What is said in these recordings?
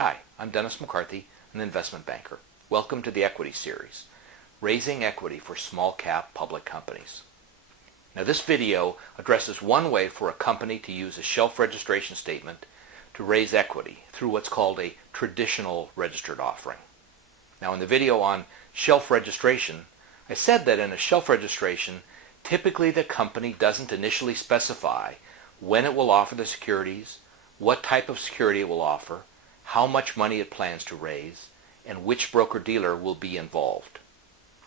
Hi, I'm Dennis McCarthy, an investment banker. Welcome to the Equity Series, Raising Equity for Small Cap Public Companies. Now this video addresses one way for a company to use a shelf registration statement to raise equity through what's called a traditional registered offering. Now in the video on shelf registration, I said that in a shelf registration, typically the company doesn't initially specify when it will offer the securities, what type of security it will offer, how much money it plans to raise, and which broker-dealer will be involved.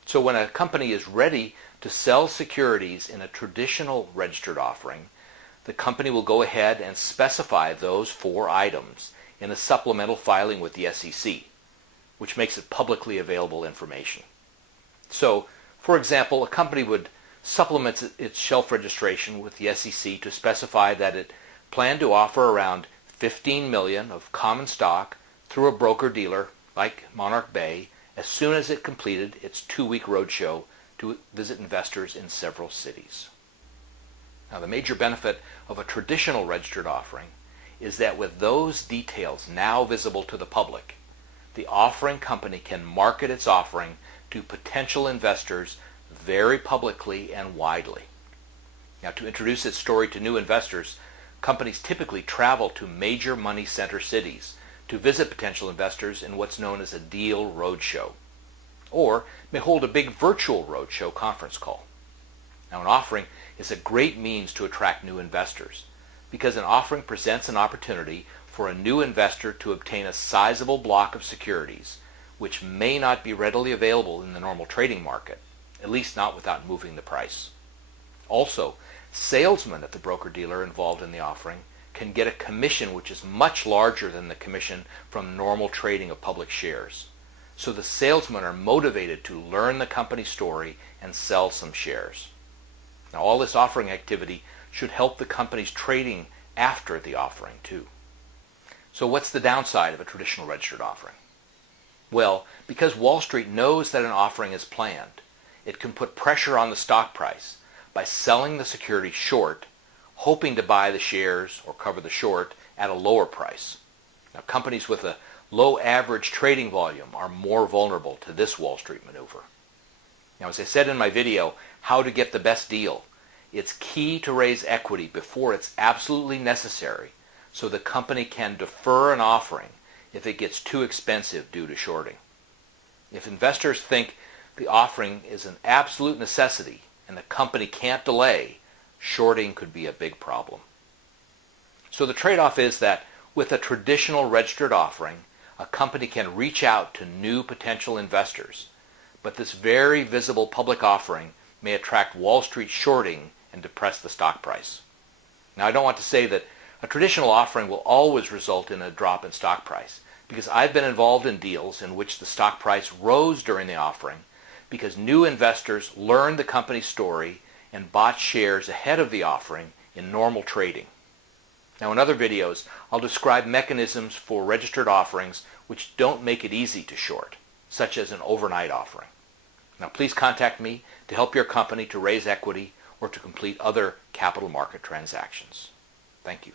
So when a company is ready to sell securities in a traditional registered offering, the company will go ahead and specify those 4 items in a supplemental filing with the SEC, which makes it publicly available information. So, for example, a company would supplement its shelf registration with the SEC to specify that it planned to offer around $15 million of common stock through a broker-dealer like Monarch Bay as soon as it completed its 2-week roadshow to visit investors in several cities. Now, the major benefit of a traditional registered offering is that with those details now visible to the public, the offering company can market its offering to potential investors very publicly and widely. Now, to introduce its story to new investors, companies typically travel to major money center cities to visit potential investors in what's known as a deal roadshow, or may hold a big virtual roadshow conference call. Now, an offering is a great means to attract new investors because an offering presents an opportunity for a new investor to obtain a sizable block of securities which may not be readily available in the normal trading market, at least not without moving the price. Also, salesmen at the broker-dealer involved in the offering can get a commission which is much larger than the commission from normal trading of public shares. So the salesmen are motivated to learn the company story and sell some shares. Now, all this offering activity should help the company's trading after the offering too. So what's the downside of a traditional registered offering? Well, because Wall Street knows that an offering is planned, it can put pressure on the stock price by selling the security short, hoping to buy the shares or cover the short at a lower price. Now, companies with a low average trading volume are more vulnerable to this Wall Street maneuver. Now, as I said in my video, how to get the best deal, it's key to raise equity before it's absolutely necessary so the company can defer an offering if it gets too expensive due to shorting. If investors think the offering is an absolute necessity and the company can't delay, shorting could be a big problem. So the trade-off is that with a traditional registered offering, a company can reach out to new potential investors, but this very visible public offering may attract Wall Street shorting and depress the stock price. Now, I don't want to say that a traditional offering will always result in a drop in stock price, because I've been involved in deals in which the stock price rose during the offering because new investors learned the company's story and bought shares ahead of the offering in normal trading. Now, in other videos, I'll describe mechanisms for registered offerings which don't make it easy to short, such as an overnight offering. Now, please contact me to help your company to raise equity or to complete other capital market transactions. Thank you.